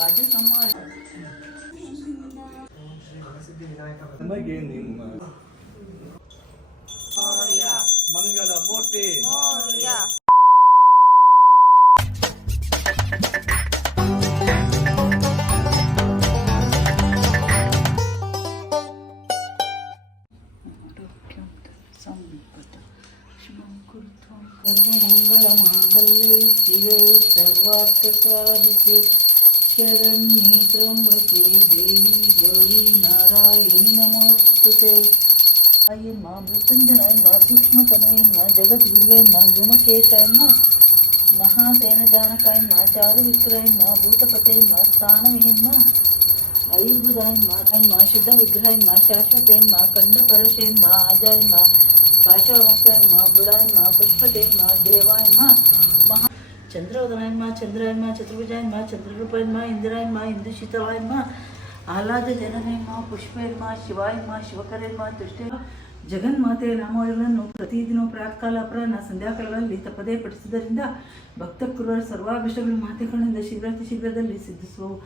ರಾಜಸಂಹಾರ ನಮಗೆ ನಿಮ್ಮ ಮಂಗಳ ಮೂರ್ತಿ ಸರ್ವಮಂಗಳ ಮಾಂಗಲ್ಯೆ ಶಿವೆ ಸರ್ವಾರ್ಥ ಸಾಧಿಕೆ ಶರಣ್ಯೆ ತ್ರ್ಯಂಬಕೆ ದೇವಿ ಗೌರಿ ನಾರಾಯಣಿ ನಮೋಸ್ತುತೆ ಅಯ್ಯಮ್ಮ ಮೃತ್ಯುಂಜಯಮ್ಮ ಸೂಕ್ಷ್ಮತನಯಮ್ಮ ಜಗದ್ಗುರುವೇಮ್ಮ ವ್ಯೋಮಕೇಶಯಮ್ಮ ಮಹಾಸೇನ ಜಾನಕಾಯಮ್ಮ ಚಾರು ವಿಕ್ರಯಮ್ಮ ಭೂತಪತೆಯಮ್ಮ ಸ್ಥಾನವೇಮ್ಮ ಐರ್ಬುಧಾಯಮ್ಮ ತನ್ಮ ಶುದ್ಧ ವಿಗ್ರಹಯಮ್ಮ ಶಾಶ್ವತೆಯಮ್ಮ ಖಂಡ ಪರಶಯಮ್ಮ ಅಜಾಯಮ್ಮ ಪಾಶವಮಕ್ಷಯಮ್ಮ ಬುಡಾಯಮ್ಮ ಪುಷ್ಪತೆಯಮ್ಮ ದೇವಾಯಮ್ಮ ಮಹಾ ಚಂದ್ರೋದನಾಯಮ್ಮ ಚಂದ್ರಾಯಮ್ಮ ಚತುರ್ಭುಜಾಯಮ್ಮ ಚಂದ್ರರೂಪಾಯಮ್ಮ ಇಂದಿರಾಯಮ್ಮ ಇಂದುಶೀತಲಾಯಮ್ಮ ಆಹ್ಲಾದ ಜನನಯಮ್ಮ ಪುಷ್ಪಯಮ್ಮ ಶಿವಾಯಮ್ಮ ಶಿವಕರಯಮ್ಮ ತುಷ್ಟೇ ಜಗನ್ಮಾತೆ ನಾಮಗಳನ್ನು ಪ್ರತಿದಿನ ಪ್ರಾತಃಕಾಲ ಅಪರಾಹ್ನ ಸಂಧ್ಯಾಕಾಲಗಳಲ್ಲಿ ತಪ್ಪದೇ ಪಠಿಸುವುದರಿಂದ ಭಕ್ತ ಕುರುವರ ಸರ್ವಾಭಿಷ್ಟಗಳು ಮಾತೆಗಳಿಂದ ಶೀಘ್ರದಲ್ಲಿ ಸಿದ್ಧಿಸುವವು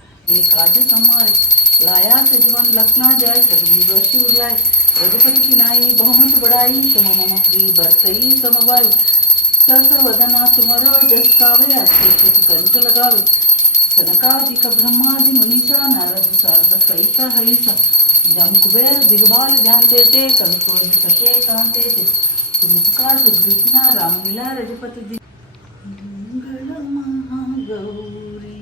ಕಾಜ ಸಂಹಾರ लाया सजीवन लखना जाए सदवी वर्षी उड़ाए रघुपति की नाई बहुमत बढ़ाई सम मम प्रिय बरतई समवाई सहस्रवदना तुम्हारो जस कावे आश्चर्य कंठ लगावे सनकादिक ब्रह्मादि मुनीसा नारद सारद सहित हरिसा जम कुबेर दिग्बाल जानते थे कवि क्रोध सके कांते थे तुम पुकार विघ्ना राम मिला रघुपति दी मंगल महागौरी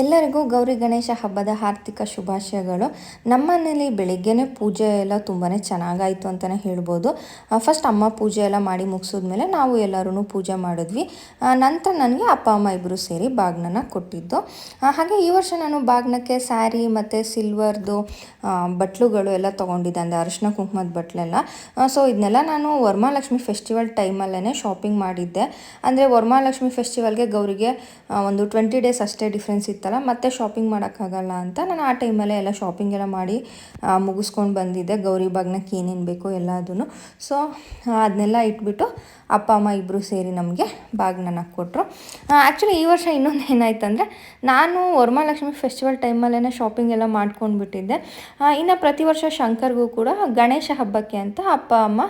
ಎಲ್ಲರಿಗೂ ಗೌರಿ ಗಣೇಶ ಹಬ್ಬದ ಆರ್ಥಿಕ ಶುಭಾಶಯಗಳು. ನಮ್ಮನೇಲಿ ಬೆಳಿಗ್ಗೆನೇ ಪೂಜೆ ಎಲ್ಲ ತುಂಬಾ ಚೆನ್ನಾಗಾಯಿತು ಅಂತಲೇ ಹೇಳ್ಬೋದು. ಫಸ್ಟ್ ಅಮ್ಮ ಪೂಜೆ ಎಲ್ಲ ಮಾಡಿ ಮುಗಿಸಿದ್ಮೇಲೆ ನಾವು ಎಲ್ಲರೂ ಪೂಜೆ ಮಾಡಿದ್ವಿ. ನಂತರ ನನಗೆ ಅಪ್ಪ ಅಮ್ಮ ಇಬ್ಬರು ಸೇರಿ ಬಾಗ್ನನ ಕೊಟ್ಟಿದ್ದು. ಹಾಗೆ ಈ ವರ್ಷ ನಾನು ಬಾಗ್ನಕ್ಕೆ ಸ್ಯಾರಿ ಮತ್ತು ಸಿಲ್ವರ್ದು ಬಟ್ಲುಗಳು ಎಲ್ಲ ತೊಗೊಂಡಿದ್ದೆ, ಅಂದರೆ ಅರಿಶಿನ ಕುಂಕುಮದ ಬಟ್ಲೆಲ್ಲ. ಸೊ ಇದನ್ನೆಲ್ಲ ನಾನು ವರಮಹಾಲಕ್ಷ್ಮಿ ಫೆಸ್ಟಿವಲ್ ಟೈಮಲ್ಲೇ ಶಾಪಿಂಗ್ ಮಾಡಿದ್ದೆ. ಅಂದರೆ ವರಮಹಾಲಕ್ಷ್ಮಿ ಫೆಸ್ಟಿವಲ್ಗೆ ಗೌರಿಗೆ ಒಂದು 20 ಡೇಸ್ ಅಷ್ಟೇ ಡಿಫ್ರೆನ್ಸ್ ಇತ್ತಲ್ಲ, ಮತ್ತೆ ಶಾಪಿಂಗ್ ಮಾಡೋಕ್ಕಾಗಲ್ಲ ಅಂತ ನಾನು ಆ ಟೈಮಲ್ಲೇ ಎಲ್ಲ ಶಾಪಿಂಗ್ ಎಲ್ಲ ಮಾಡಿ ಮುಗಿಸ್ಕೊಂಡು ಬಂದಿದ್ದೆ. ಗೌರಿ ಬಾಗ್ನಕ್ಕೆ ಏನೇನು ಬೇಕೋ ಎಲ್ಲದೂ. ಸೊ ಅದನ್ನೆಲ್ಲ ಇಟ್ಬಿಟ್ಟು ಅಪ್ಪ ಅಮ್ಮ ಇಬ್ಬರು ಸೇರಿ ನಮಗೆ ಬಾಗ್ನನ್ನ ಕೊಟ್ಟರು. ಆ್ಯಕ್ಚುಲಿ ಈ ವರ್ಷ ಇನ್ನೊಂದು ಏನಾಯ್ತಂದರೆ, ನಾನು ವರಮಹಾಲಕ್ಷ್ಮಿ ಫೆಸ್ಟಿವಲ್ ಟೈಮಲ್ಲೇ ಶಾಪಿಂಗ್ ಎಲ್ಲ ಮಾಡ್ಕೊಂಡ್ಬಿಟ್ಟಿದ್ದೆ. ಇನ್ನು ಪ್ರತಿ ವರ್ಷ ಶಂಕರ್ಗೂ ಕೂಡ ಗಣೇಶ ಹಬ್ಬಕ್ಕೆ ಅಂತ ಅಪ್ಪ ಅಮ್ಮ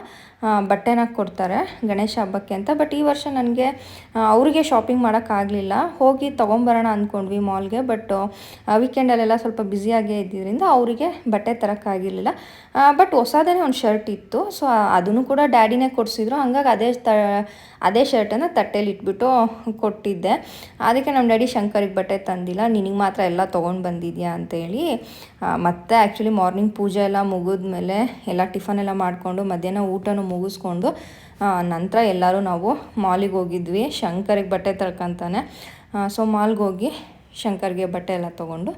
ಬಟ್ಟೆನ ಕೊಡ್ತಾರೆ ಗಣೇಶ ಹಬ್ಬಕ್ಕೆ ಅಂತ. ಬಟ್ ಈ ವರ್ಷ ನನಗೆ ಅವರಿಗೆ ಶಾಪಿಂಗ್ ಮಾಡೋಕ್ಕಾಗಲಿಲ್ಲ. ಹೋಗಿ ತೊಗೊಂಬರೋಣ ಅಂದ್ಕೊಂಡ್ವಿ ಮಾಲ್ಗೆ. ಬಟ್ ವೀಕೆಂಡಲ್ಲೆಲ್ಲ ಸ್ವಲ್ಪ ಬ್ಯುಸಿಯಾಗೇ ಇದ್ದಿದ್ದರಿಂದ ಅವರಿಗೆ ಬಟ್ಟೆ ತರೋಕ್ಕಾಗಿರಲಿಲ್ಲ. ಬಟ್ ಹೊಸದೇ ಒಂದು ಶರ್ಟ್ ಇತ್ತು. ಸೊ ಅದನ್ನು ಕೂಡ ಡ್ಯಾಡಿನೇ ಕೊಡಿಸಿದ್ರು. ಹಂಗಾಗಿ ಅದೇ ಶರ್ಟನ್ನು ತಟ್ಟೆಲಿ ಇಟ್ಬಿಟ್ಟು ಕೊಟ್ಟಿದ್ದೆ. ಅದಕ್ಕೆ ನಮ್ಮ ಡ್ಯಾಡಿ ಶಂಕರಿಗೆ ಬಟ್ಟೆ ತಂದಿಲ್ಲ, ನಿನಗೆ ಮಾತ್ರ ಎಲ್ಲ ತೊಗೊಂಡು ಬಂದಿದ್ಯಾ ಅಂತೇಳಿ. ಮತ್ತು ಆ್ಯಕ್ಚುಲಿ ಮಾರ್ನಿಂಗ್ ಪೂಜೆ ಎಲ್ಲ ಮುಗಿದ್ಮೇಲೆ ಎಲ್ಲ ಟಿಫನ್ ಎಲ್ಲ ಮಾಡಿಕೊಂಡು ಮಧ್ಯಾಹ್ನ ಊಟನೂ ಮುಗಿಸ್ಕೊಂಡು ನಂತರ ಎಲ್ಲರೂ ನಾವು ಮಾಲಿಗೆ ಹೋಗಿದ್ವಿ ಶಂಕರಿಗೆ ಬಟ್ಟೆ ತರ್ಕಂತಾನೆ. ಸೊ ಮಾಲ್ಗೆ ಹೋಗಿ ಶಂಕರ್ಗೆ ಬಟ್ಟೆ ಎಲ್ಲ ತೊಗೊಂಡು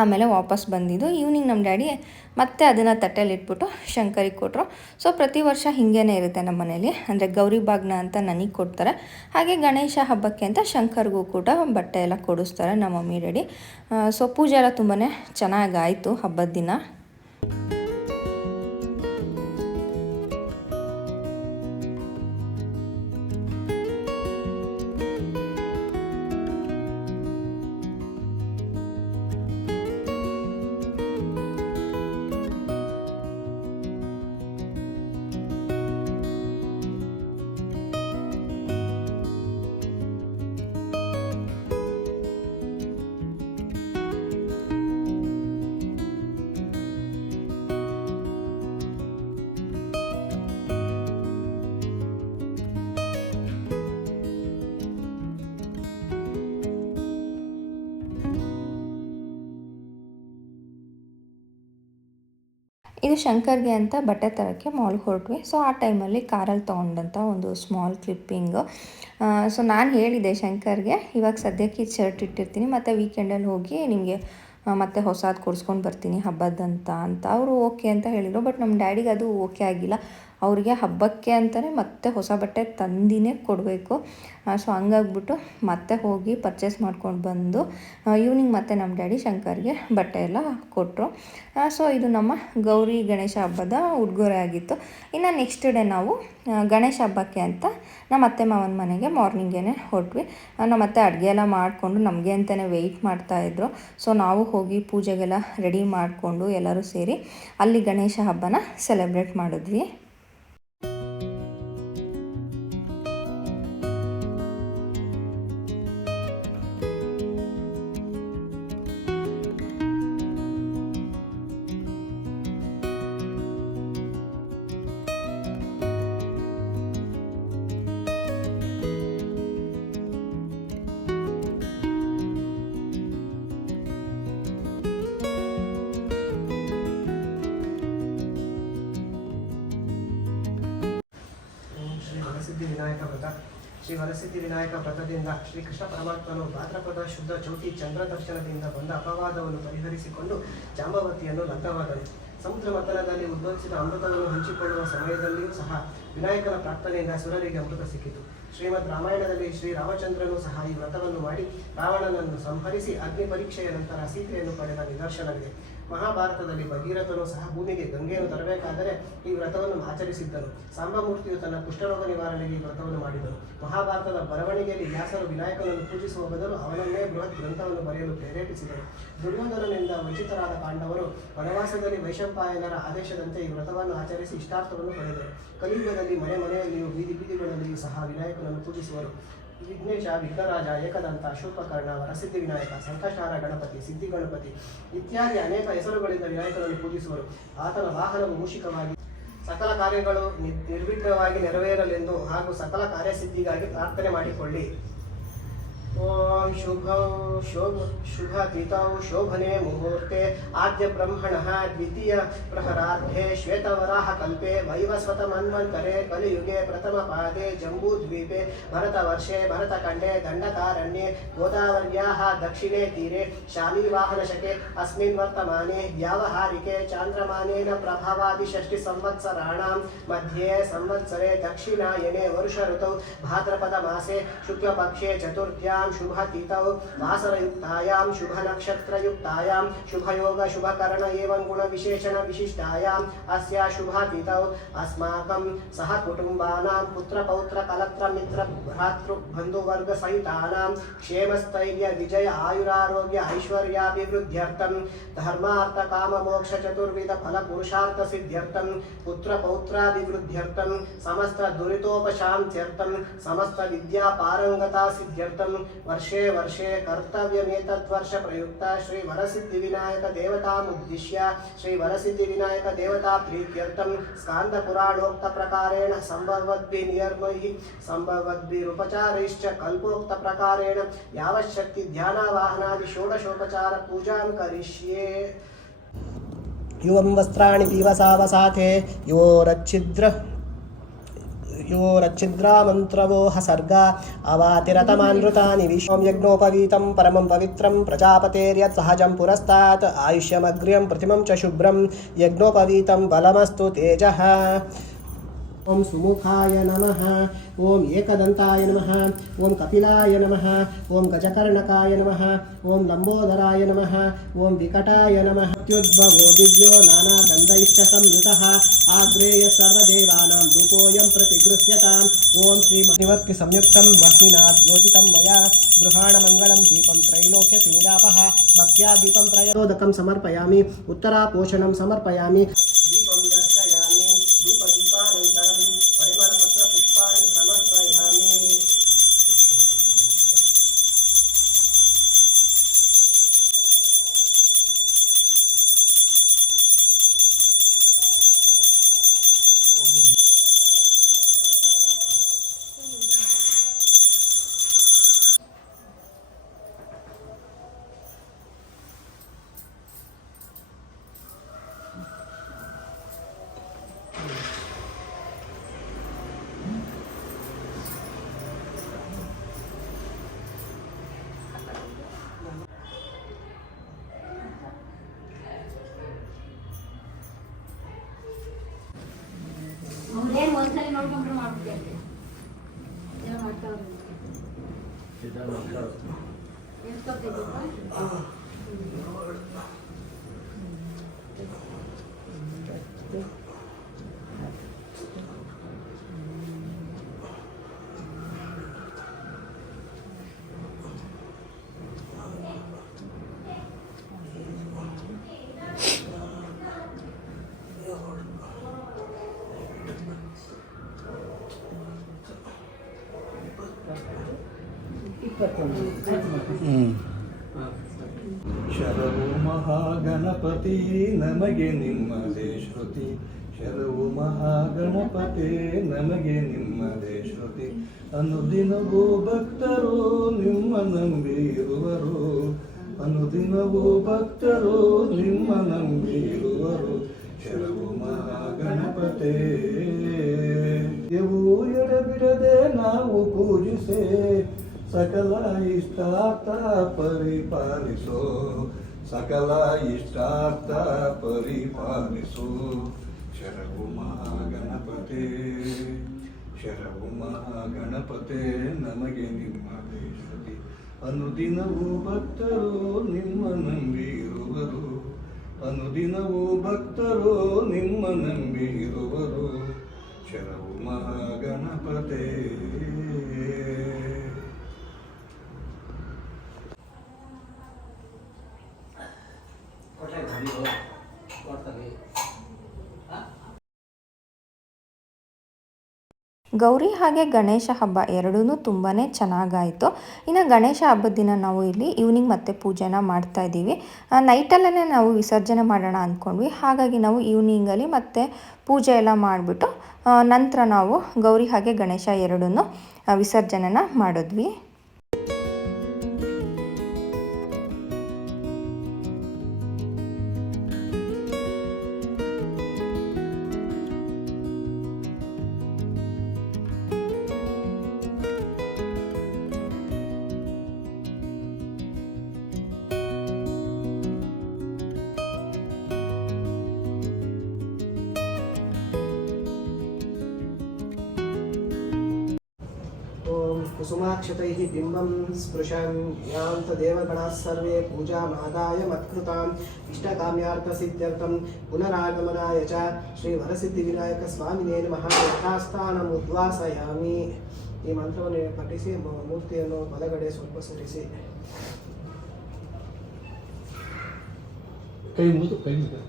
ಆಮೇಲೆ ವಾಪಸ್ ಬಂದಿದ್ದು. ಈವ್ನಿಂಗ್ ನಮ್ಮ ಡ್ಯಾಡಿ ಮತ್ತೆ ಅದನ್ನು ತಟ್ಟೆಯಲ್ಲಿ ಇಟ್ಬಿಟ್ಟು ಶಂಕರಿಗೆ ಕೊಟ್ಟರು. ಸೊ ಪ್ರತಿ ವರ್ಷ ಹೀಗೇ ಇರುತ್ತೆ ನಮ್ಮ ಮನೇಲಿ. ಅಂದರೆ ಗೌರಿ ಬಾಗ್ನ ಅಂತ ನನಗೆ ಕೊಡ್ತಾರೆ, ಹಾಗೆ ಗಣೇಶ ಹಬ್ಬಕ್ಕೆ ಅಂತ ಶಂಕರ್ಗೂ ಕೂಡ ಬಟ್ಟೆ ಎಲ್ಲ ಕೊಡಿಸ್ತಾರೆ ನಮ್ಮ ಮಮ್ಮಿ ಡ್ಯಾಡಿ. ಸೊ ಪೂಜೆ ಎಲ್ಲ ತುಂಬಾ ಚೆನ್ನಾಗಾಯಿತು ಹಬ್ಬದ ದಿನ. ಇದು ಶಂಕರ್ಗೆ ಅಂತ ಬಟ್ಟೆ ತರೋಕ್ಕೆ ಮಾಲ್ಗೆ ಹೊರಟ್ವಿ. ಸೊ ಆ ಟೈಮಲ್ಲಿ ಕಾರಲ್ಲಿ ತೊಗೊಂಡಂಥ ಒಂದು ಸ್ಮಾಲ್ ಕ್ಲಿಪ್ಪಿಂಗು. ಸೊ ನಾನು ಹೇಳಿದೆ ಶಂಕರ್ಗೆ, ಇವಾಗ ಸದ್ಯಕ್ಕೆ ಈ ಶರ್ಟ್ ಇಟ್ಟಿರ್ತೀನಿ, ಮತ್ತು ವೀಕೆಂಡಲ್ಲಿ ಹೋಗಿ ನಿಮಗೆ ಮತ್ತೆ ಹೊಸದು ಕೊಡಿಸ್ಕೊಂಡು ಬರ್ತೀನಿ ಹಬ್ಬದಂತ ಅಂತ ಅವರು ಓಕೆ ಅಂತ ಹೇಳಿದರು. ಬಟ್ ನಮ್ಮ ಡ್ಯಾಡಿಗೆ ಅದು ಓಕೆ ಆಗಿಲ್ಲ. ಅವರಿಗೆ ಹಬ್ಬಕ್ಕೆ ಅಂತಲೇ ಮತ್ತೆ ಹೊಸ ಬಟ್ಟೆ ತಂದಿನೇ ಕೊಡಬೇಕು. ಸೊ ಹಂಗಾಗ್ಬಿಟ್ಟು ಮತ್ತೆ ಹೋಗಿ ಪರ್ಚೇಸ್ ಮಾಡ್ಕೊಂಡು ಬಂದು ಈವ್ನಿಂಗ್ ಮತ್ತೆ ನಮ್ಮ ಡ್ಯಾಡಿ ಶಂಕರ್ಗೆ ಬಟ್ಟೆ ಎಲ್ಲ ಕೊಟ್ಟರು. ಸೊ ಇದು ನಮ್ಮ ಗೌರಿ ಗಣೇಶ ಹಬ್ಬದ ಉಡುಗೊರೆ ಆಗಿತ್ತು. ಇನ್ನು ನೆಕ್ಸ್ಟ್ ಡೇ ನಾವು ಗಣೇಶ ಹಬ್ಬಕ್ಕೆ ಅಂತ ನಮ್ಮ ಅತ್ತೆ ಮಾವನ ಮನೆಗೆ ಮಾರ್ನಿಂಗೇ ಹೊರಟ್ವಿ. ನಮ್ಮ ಅತ್ತೆ ಅಡುಗೆ ಎಲ್ಲ ಮಾಡಿಕೊಂಡು ನಮಗೆ ಅಂತಲೇ ವೆಯ್ಟ್ ಮಾಡ್ತಾಯಿದ್ರು. ಸೊ ನಾವು ಹೋಗಿ ಪೂಜೆಗೆಲ್ಲ ರೆಡಿ ಮಾಡಿಕೊಂಡು ಎಲ್ಲರೂ ಸೇರಿ ಅಲ್ಲಿ ಗಣೇಶ ಹಬ್ಬನ ಸೆಲೆಬ್ರೇಟ್ ಮಾಡಿದ್ವಿ. ವಿನಾಯಕ ವ್ರತ. ಶ್ರೀ ವರಸಿದ್ಧಿ ವಿನಾಯಕ ವ್ರತದಿಂದ ಶ್ರೀಕೃಷ್ಣ ಪರಮಾತ್ಮನು ಭಾದ್ರಪದ ಶುದ್ಧ ಚೌತಿ ಚಂದ್ರ ದರ್ಶನದಿಂದ ಬಂದ ಅಪವಾದವನ್ನು ಪರಿಹರಿಸಿಕೊಂಡು ಜಾಂಬವತಿಯನ್ನು ಲಗ್ನವಾದನು. ಸಮುದ್ರ ಮಥನದಲ್ಲಿ ಉದ್ಭವಿಸಿದ ಅಮೃತವನ್ನು ಹಂಚಿಕೊಳ್ಳುವ ಸಮಯದಲ್ಲಿಯೂ ಸಹ ವಿನಾಯಕನ ಪ್ರಾರ್ಥನೆಯಿಂದ ಸುರರಿಗೆ ಅಮೃತ ಸಿಕ್ಕಿತು. ಶ್ರೀಮದ್ ರಾಮಾಯಣದಲ್ಲಿ ಶ್ರೀರಾಮಚಂದ್ರನು ಸಹ ಈ ವ್ರತವನ್ನು ಮಾಡಿ ರಾವಣನನ್ನು ಸಂಹರಿಸಿ ಅಗ್ನಿ ಪರೀಕ್ಷೆಯ ನಂತರ ಸೀತೆಯನ್ನು ಪಡೆದ ನಿದರ್ಶನವಿದೆ. ಮಹಾಭಾರತದಲ್ಲಿ ಭಗೀರಥನು ಸಹ ಭೂಮಿಗೆ ಗಂಗೆಯನ್ನು ತರಬೇಕಾದರೆ ಈ ವ್ರತವನ್ನು ಆಚರಿಸಿದ್ದನು. ಸಾಂಬಮೂರ್ತಿಯು ತನ್ನ ಕುಷ್ಠರೋಗ ನಿವಾರಣೆಗೆ ಈ ವ್ರತವನ್ನು ಮಾಡಿದನು. ಮಹಾಭಾರತದ ಬರವಣಿಗೆಯಲ್ಲಿ ವ್ಯಾಸರು ವಿನಾಯಕನನ್ನು ಪೂಜಿಸುವ ಬದಲು ಅವನನ್ನೇ ಬೃಹತ್ ಗ್ರಂಥವನ್ನು ಬರೆಯಲು ಪ್ರೇರೇಪಿಸಿದರು. ದುರ್ಯೋಧನನಿಂದ ವಂಚಿತರಾದ ಪಾಂಡವರು ವನವಾಸದಲ್ಲಿ ವೈಶಂಪಾಯನರ ಆದೇಶದಂತೆ ಈ ವ್ರತವನ್ನು ಆಚರಿಸಿ ಇಷ್ಟಾರ್ಥವನ್ನು ಪಡೆದರು. ಕಲಿಯುಗದಲ್ಲಿ ಮನೆ ಮನೆಯಲ್ಲಿಯೂ ಬೀದಿ ಬೀದಿಗಳಲ್ಲಿಯೂ ಸಹ ವಿನಾಯಕನನ್ನು ಪೂಜಿಸುವರು. ವಿಘ್ನೇಶ, ವಿಘ್ನರಾಜ, ಏಕದಂತ, ಶೂರ್ಪಕರ್ಣ, ವರಸಿದ್ಧಿ ವಿನಾಯಕ, ಸಂಕಷ್ಟಹಾರ ಗಣಪತಿ, ಸಿದ್ಧಿ ಗಣಪತಿ ಇತ್ಯಾದಿ ಅನೇಕ ಹೆಸರುಗಳಿಂದ ವಿನಾಯಕನನ್ನು ಪೂಜಿಸುವರು. ಆತನ ವಾಹನವು ಮೂಷಿಕವಾಗಿ ಸಕಲ ಕಾರ್ಯಗಳು ನಿರ್ವಿಘ್ನವಾಗಿ ನೆರವೇರಲೆಂದು ಹಾಗೂ ಸಕಲ ಕಾರ್ಯಸಿದ್ಧಿಗಾಗಿ ಪ್ರಾರ್ಥನೆ ಮಾಡಿಕೊಳ್ಳಿ. ಓಂ ಶುಭ ತಿಥೌ ಶೋಭನೆ ಮುಹೂರ್ತೆ ಆದ್ಯ ಬ್ರಹ್ಮಣಃ ದ್ವಿತೀಯ ಪ್ರಹರಾರ್ಧೆ ಶ್ವೇತವರಾಹ ಕಲ್ಪೆ ವೈವಸ್ವತ ಮನ್ವಂತರೆ ಕಲಿಯುಗೆ ಪ್ರಥಮ ಪಾದೆ ಜಂಬೂದ್ವೀಪೆ ಭರತವರ್ಷೆ ಭರತಖಂಡೆ ದಂಡಕಾರಣ್ಯೆ ಗೋದಾವರ್ಯಾಃ ದಕ್ಷಿಣೆ ತೀರೆ ಶಾಲಿವಾಹನಶಕೆ ಅಸ್ಮಿನ್ ವರ್ತಮಾನೆ ವ್ಯಾವಹಾರಿಕೆ ಚಾಂದ್ರಮಾನೇನ ಪ್ರಭವಾದಿ ಷಷ್ಠಿ ಸಂವತ್ಸರಾಣಾಂ ಮಧ್ಯೆ ಸಂವತ್ಸರೆ ದಕ್ಷಿಣಾಯನೆ ವರುಷ ಋತೌ ಭಾದ್ರಪದ ಮಾಸೆ ಶುಕ್ಲಪಕ್ಷೆ ಚತುರ್ಥ್ಯಾಂ शुभ तिथौ वासरयुक्तायां शुभ नक्षत्रयुक्तायां शुभयोग शुभकर्ण एवं गुण विशेषण विशिष्टायां अस्या शुभ तिथौ अस्माकं सह कुटुंबानां पुत्र पौत्र कलत्र मित्र भ्रातृ बंधुवर्ग सहितानां क्षेमस्थैर्य विजय आयुरारोग्य ऐश्वर्याभिवृद्ध्यर्थं धर्मार्थ काम मोक्ष चतुर्विध फल पुरुषार्थ सिद्ध्यर्थं पुत्र पौत्राभिवृद्ध्यर्थं समस्त दुरितोपशान्त्यर्थं समस्त विद्या पारंगता सिद्ध्यर्थं वर्षे वर्षे कर्तव्यमेतद्वर्ष प्रयुक्त श्री वरसिद्धि विनायक देवतामुद्दिश्य श्री वरसिद्धि विनायक देवता प्रीत्यर्थं स्कांद पुराणोक्त प्रकारेण संभवद्भिः नियमैः संभवद्भिरुपचारैश्च कल्पोक्त प्रकारेण यावच्छक्ति ध्यानावाहनादि षोडशोपचार पूजां करिष्ये. युवं वस्त्राणि पीवसावसाथे योरच्छिद्र योरच्छिद्रामन्त्रवोह सर्ग अवातिरतमानृतानि विश्वं यज्ञोपवीतं परमं पवित्रं प्रजापतेर्यत् सहजं पुरस्तात् आयुष्यमग्र्यं प्रतिमं च शुभ्रं यज्ञोपवीतं बलमस्तु तेजः। ओम सुमुखाय नमः, ओम एकदंताय नमः, ओम कपिलाय नमः, ओम गजकर्णकाय नमः, ओम लंबोदराय नमः, ओम विकटाय नमः। अत्युद्भवो दिव्यो नानागन्धैश्च संयुतः आग्रेय सर्वदेवानां रूपोऽयं प्रतिगृह्यताम्। ओम श्रीमणिवर्ति संयुक्तं वह्निना योजितं मया गृहाणमङ्गलं दीपं त्रैलोक्यतिमिरापः भक्त्या दीपं त्रयोदकं समर्पयामि, उत्तरापोषणं समर्पयामि, दीपं दर्शयामि, धूपदीपानन्तरं परिमलपत्रपुष्पाणि समर्पयामि। ಅವ್ರೇನು ಒಂದ್ಸಲಿ ನೋಡ್ಕೊಂಡ್ರೆ ಮಾಡ್ಬಿಟ್ಟೆ ಏನೋ ಮಾಡ್ತಾವ್ರೆ ಶರವು ಮಹಾಗಣಪತಿ ನಮಗೆ ನಿಮ್ಮದೇ ಶ್ರುತಿ, ಶರವು ಮಹಾಗಣಪತಿ ನಮಗೆ ನಿಮ್ಮದೇ ಶ್ರುತಿ, ಅನುದಿನವೂ ಭಕ್ತರು ನಿಮ್ಮ ನಂಬಿ ಇರುವರು, ಅನುದಿನವೂ ಭಕ್ತರು ನಿಮ್ಮ ನಂಬಿ ಇರುವರು, ಶರವು ಮಹಾಗಣಪತಿ. ಎವು ಎಡಬಿಡದೆ ನಾವು ಪೂಜಿಸೆ ಸಕಲ ಇಷ್ಟಾರ್ಥ ಪರಿಪಾಲಿಸೋ, ಸಕಲ ಇಷ್ಟಾರ್ಥ ಪರಿಪಾಲಿಸೋ, ಶರವು ಮಹಾಗಣಪತಿ, ಶರವು ಮಹಾಗಣಪತಿ ನಮಗೆ ನಿಮ್ಮದೇ ಶ್ರುತಿ, ಅನುದಿನವೂ ಭಕ್ತರು ನಿಮ್ಮ ನಂಬಿ ಇರುವರು, ಅನುದಿನವೂ ಭಕ್ತರು ನಿಮ್ಮ ನಂಬಿ ಇರುವರು, ಶರವು ಮಹಾಗಣಪತಿ. ಗೌರಿ ಹಾಗೆ ಗಣೇಶ ಹಬ್ಬ ಎರಡೂ ತುಂಬಾ ಚೆನ್ನಾಗಾಯಿತು. ಇನ್ನು ಗಣೇಶ ಹಬ್ಬದ ದಿನ ನಾವು ಇಲ್ಲಿ ಈವ್ನಿಂಗ್ ಮತ್ತೆ ಪೂಜೆನ ಮಾಡ್ತಾ ಇದ್ದೀವಿ. ನೈಟಲ್ಲೇ ನಾವು ವಿಸರ್ಜನೆ ಮಾಡೋಣ ಅಂದ್ಕೊಂಡ್ವಿ. ಹಾಗಾಗಿ ನಾವು ಈವ್ನಿಂಗಲ್ಲಿ ಮತ್ತೆ ಪೂಜೆ ಎಲ್ಲ ಮಾಡಿಬಿಟ್ಟು ನಂತರ ನಾವು ಗೌರಿ ಹಾಗೆ ಗಣೇಶ ಎರಡೂ ವಿಸರ್ಜನೆನ ಮಾಡಿದ್ವಿ. कुसुमाक्षतैः बिम्बं स्पृशन् यान्त देवगणाः सर्वे पूजामादाय मत्कृताम् इष्टकाम्यार्थसिद्ध्यर्थं पुनरागमनाय च श्रीवरसिद्धिविनायकस्वामिने नमः यथास्थानम् उद्वासयामि. ಈ ಮಂತ್ರವನ್ನು ಪಠಿಸಿ ಮೂರ್ತಿಯನ್ನು ಬಲಗಡೆ ಸ್ವಲ್ಪ ಸರಿಸಿ. ಕೈ ಮುಗಿದು ಕೈ ಮುಗಿದು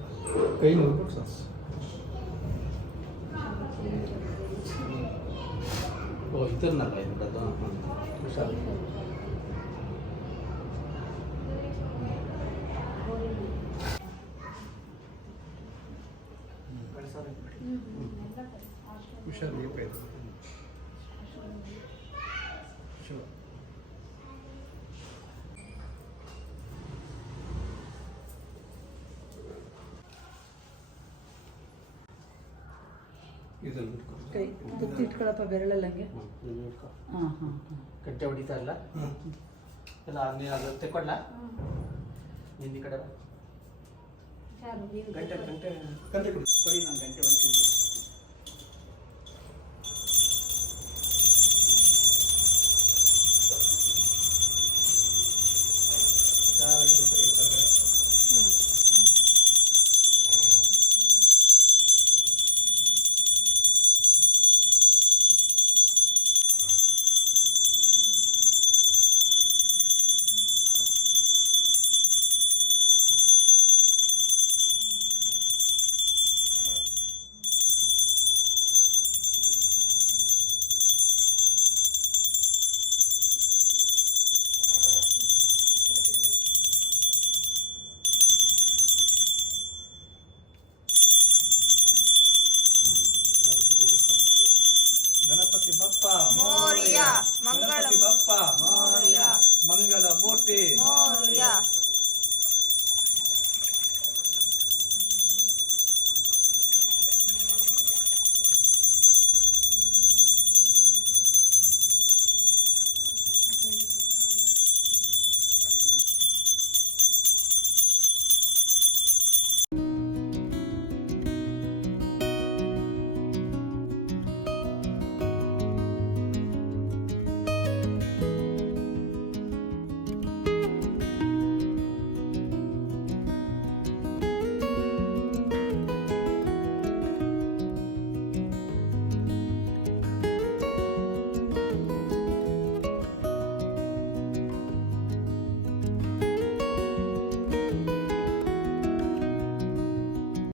ಓ ಇದನ್ನಲ್ಲ ಇದ್ದದ್ದು ಹುಷಾರು. ಹುಷಾರು ಇದನ್ನು ಇಟ್ಕೊ. ಕೈ ತುತ್ತಿ ಇಟ್ಕೊಳಪ್ಪ ಬೆರಳಲ್ಲಿ ಹಂಗೆ. ನೀನು ಇಟ್ಕೊ. ಹಾಂ ಹಾಂ ಹಾಂ. ಗಂಟೆ ಹೊಡಿತಾ ಇಲ್ಲ ಎಲ್ಲ ನೀನು ಅದು ತೆಕ್ಕೊಡ್ಲಾ ನಿನ್ನ ಈ ಕಡೆ ಬಾ. ಯಾರು ನೀವು ಗಂಟೆ ಗಂಟೆ ಗಂಟೆ ಕೊಡಿ ನಾನು ಗಂಟೆ ಹೊಡಿತೀನಿ